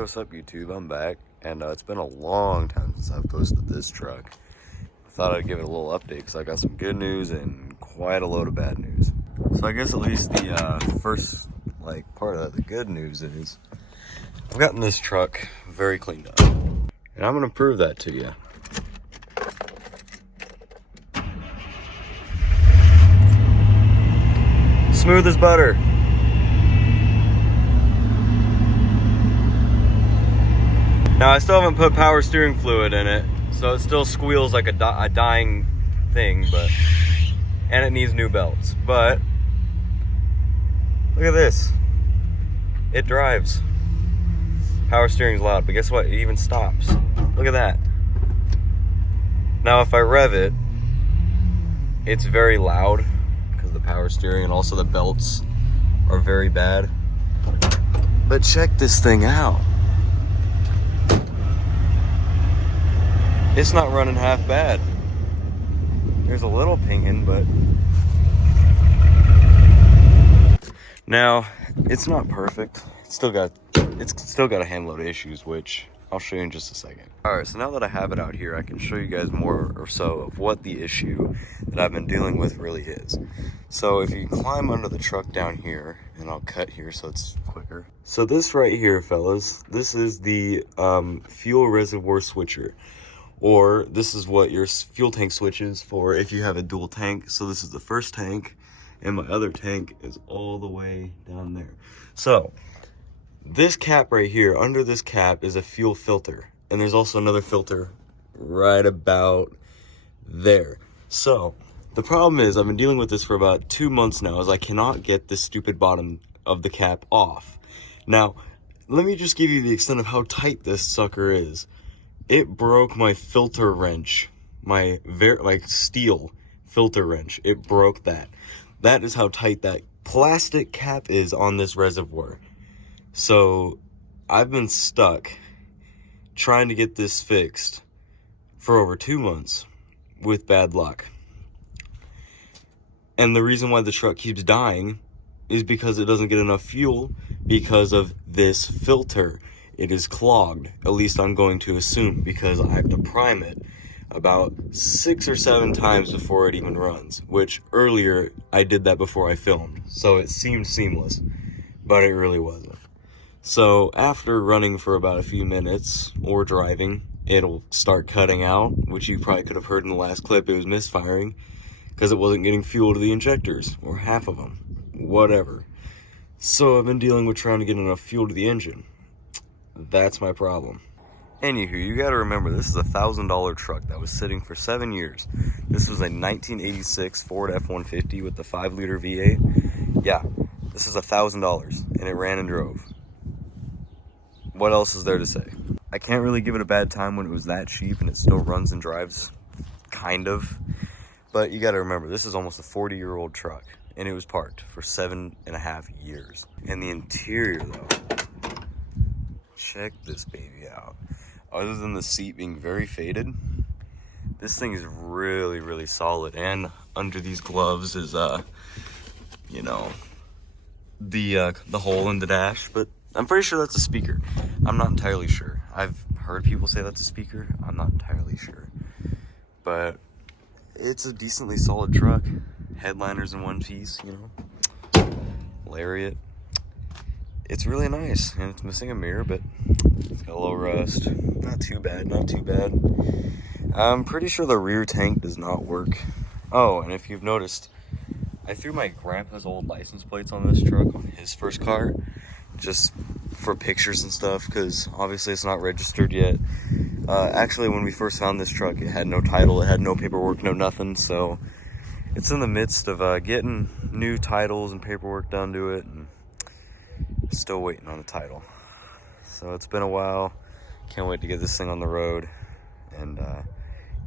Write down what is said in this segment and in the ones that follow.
What's up YouTube? I'm back, and it's been a long time since I've posted this truck. I thought I'd give it a little update because I got some good news and quite a load of bad news. So I guess at least the first part of that, the good news is I've gotten this truck very cleaned up, and I'm gonna prove that to you. Smooth as butter. Now I still haven't put power steering fluid in it, so it still squeals like a dying thing, and it needs new belts. But look at this, it drives. Power steering's loud, but guess what? It even stops. Look at that. Now if I rev it, it's very loud because of the power steering, and also the belts are very bad. But check this thing out. It's not running half bad. There's a little pinging, but now it's not perfect. It's still got a handload of issues, which I'll show you in just a second. All right, so now that I have it out here, I can show you guys more or so of what the issue that I've been dealing with really is. So if you climb under the truck down here, and I'll cut here so it's quicker. So this right here, fellas, this is the fuel reservoir switcher. Or this is what your fuel tank switch is for if you have a dual tank. So this is the first tank, and my other tank is all the way down there. So this cap right here, under this cap is a fuel filter. And there's also another filter right about there. So the problem is I've been dealing with this for about 2 months now, as I cannot get this stupid bottom of the cap off. Now, let me just give you the extent of how tight this sucker is. It broke my filter wrench, my steel filter wrench. It broke that. That is how tight that plastic cap is on this reservoir. So I've been stuck trying to get this fixed for over 2 months with bad luck. And the reason why the truck keeps dying is because it doesn't get enough fuel because of this filter. It is clogged, at least I'm going to assume, because I have to prime it about 6 or 7 times before it even runs, which earlier I did that before I filmed, so it seemed seamless, but it really wasn't. So after running for about a few minutes or driving, it'll start cutting out, which you probably could have heard in the last clip. It was misfiring because it wasn't getting fuel to the injectors, or half of them, whatever. So I've been dealing with trying to get enough fuel to the engine. That's my problem. Anywho, you gotta remember, this is a $1,000 truck that was sitting for 7 years. This was a 1986 Ford F-150 with the 5-liter V8. Yeah, this is $1,000, and it ran and drove. What else is there to say? I can't really give it a bad time when it was that cheap and it still runs and drives, kind of. But you gotta remember, this is almost a 40-year-old truck, and it was parked for 7.5 years. And the interior, though, check this baby out. Other than the seat being very faded, this thing is really, really solid. And under these gloves is, you know, the hole in the dash. But I'm pretty sure that's a speaker. I'm not entirely sure. I've heard people say that's a speaker. I'm not entirely sure. But it's a decently solid truck. Headliners in one piece, you know. Lariat. It's really nice, and it's missing a mirror, but it's got a little rust. Not too bad, not too bad. I'm pretty sure the rear tank does not work. Oh, and if you've noticed, I threw my grandpa's old license plates on this truck, on his first car, just for pictures and stuff, because obviously it's not registered yet. Actually, when we first found this truck, it had no title, it had no paperwork, no nothing, so it's in the midst of getting new titles and paperwork done to it, and still waiting on the title. So it's been a while. Can't wait to get this thing on the road, and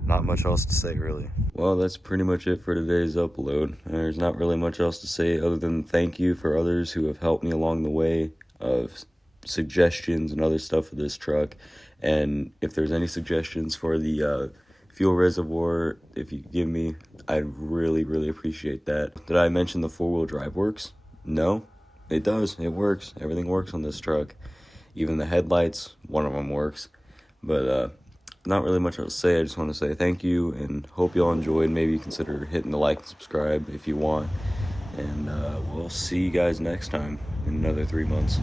not much else to say, really. Well, that's pretty much it for today's upload. There's not really much else to say other than thank you for others who have helped me along the way of suggestions and other stuff for this truck. And if there's any suggestions for the fuel reservoir, if you give me, I'd really, really appreciate that. Did I mention the 4-wheel drive works? No, it does. It works. Everything works on this truck. Even the headlights, one of them works. But not really much else to say. I just want to say thank you and hope you all enjoyed. Maybe consider hitting the like and subscribe if you want. And we'll see you guys next time in another 3 months.